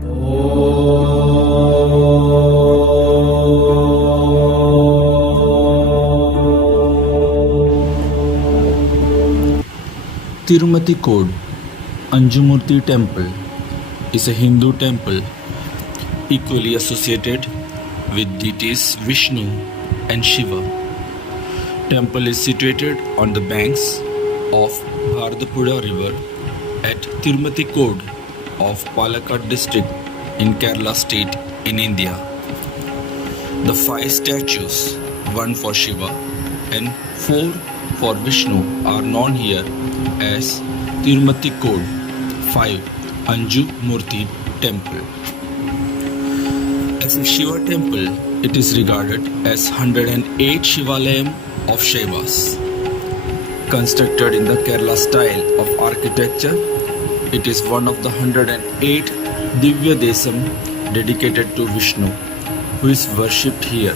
Tirumati Kode Anjumurti Temple is a Hindu temple equally associated with deities Vishnu and Shiva. Temple is situated on the banks of Bharatapuzha river at Tirumati Kode of Palakkad district in Kerala state in India. The 5 statues, 1 for Shiva and 4 for Vishnu, are known here as Tirumati Kode 5 Anju Murti Temple. As a Shiva temple, it is regarded as 108 Shivalayam of Shaivas. Constructed in the Kerala style of architecture, it is one of the 108 Divya Desam dedicated to Vishnu, who is worshipped here.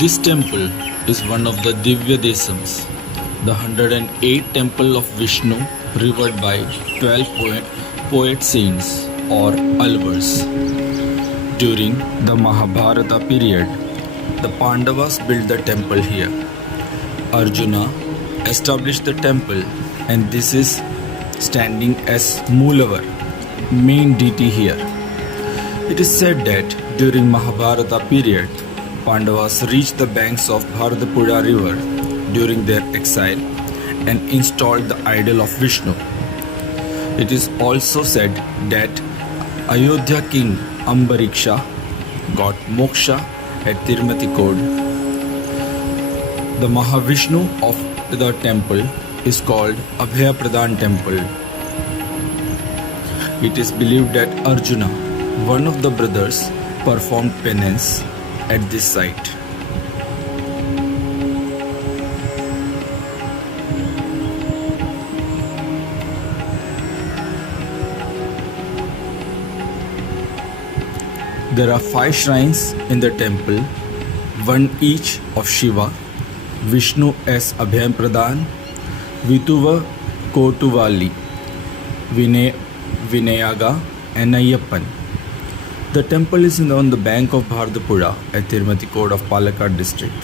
This temple is one of the Divya Desams, the 108 temple of Vishnu revered by 12 poet saints or Alvars. During the Mahabharata period, the Pandavas built the temple here. Arjuna established the temple, and this is standing as Moolavar, main deity here. It is said that during Mahabharata period, Pandavas reached the banks of Bharatapuzha river during their exile and installed the idol of Vishnu. It is also said that Ayodhya king Ambariksha got moksha at Tirumati Kode. The Mahavishnu of the temple is called Abhaya Pradhan temple. It is believed that Arjuna, one of the brothers, performed penance at this site. There are 5 shrines in the temple, 1 each of Shiva, Vishnu as Abhayam Pradhan, Vituva Kotuvali, Vinayaga and Ayyappan. The temple is on the bank of Bharatapuzha at Tirumati Kode of Palakkad district.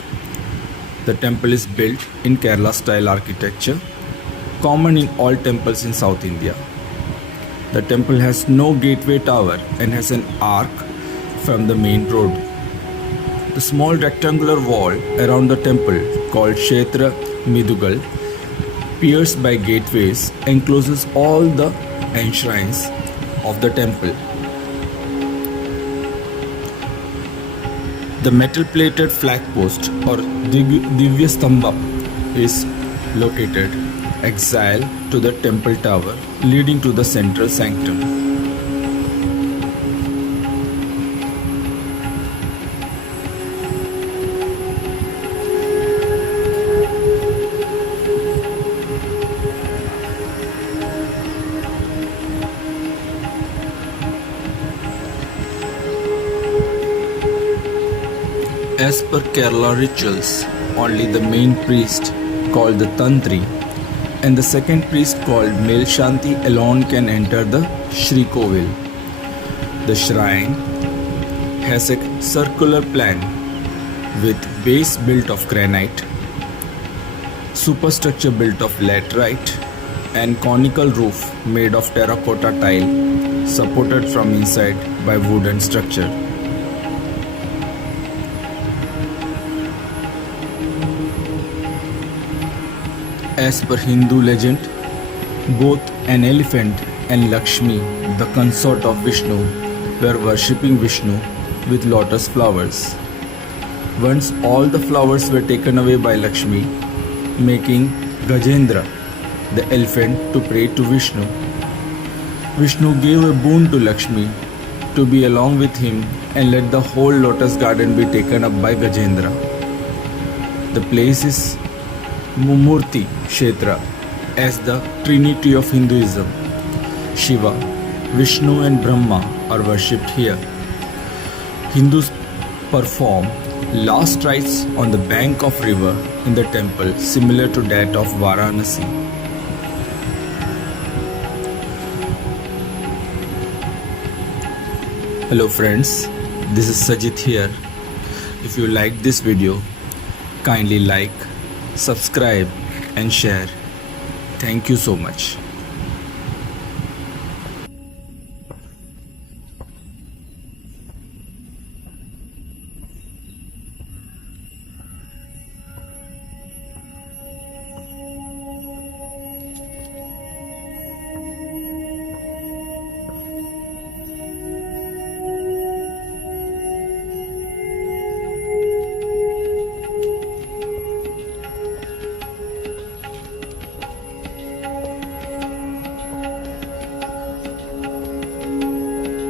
The temple is built in Kerala style architecture, common in all temples in South India. The temple has no gateway tower and has an arc from the main road. The small rectangular wall around the temple, called Kshetra Midugal, pierced by gateways, encloses all the enshrines of the temple. The metal plated flag post or Divya Stambha is located axial to the temple tower, leading to the central sanctum. As per Kerala rituals, only the main priest called the Tantri and the second priest called Melshanti alone can enter the Shri Kovil. The shrine has a circular plan with base built of granite, superstructure built of laterite and conical roof made of terracotta tile supported from inside by wooden structure. As per Hindu legend, both an elephant and Lakshmi, the consort of Vishnu, were worshipping Vishnu with lotus flowers. Once all the flowers were taken away by Lakshmi, making Gajendra, the elephant, to pray to Vishnu. Vishnu gave a boon to Lakshmi to be along with him and let the whole lotus garden be taken up by Gajendra. The place is Mumurti Kshetra as the trinity of Hinduism, Shiva, Vishnu and Brahma are worshipped here. Hindus perform last rites on the bank of river in the temple similar to that of Varanasi. Hello friends, this is Sajid here. If you like this video, kindly like, subscribe and share. Thank you so much.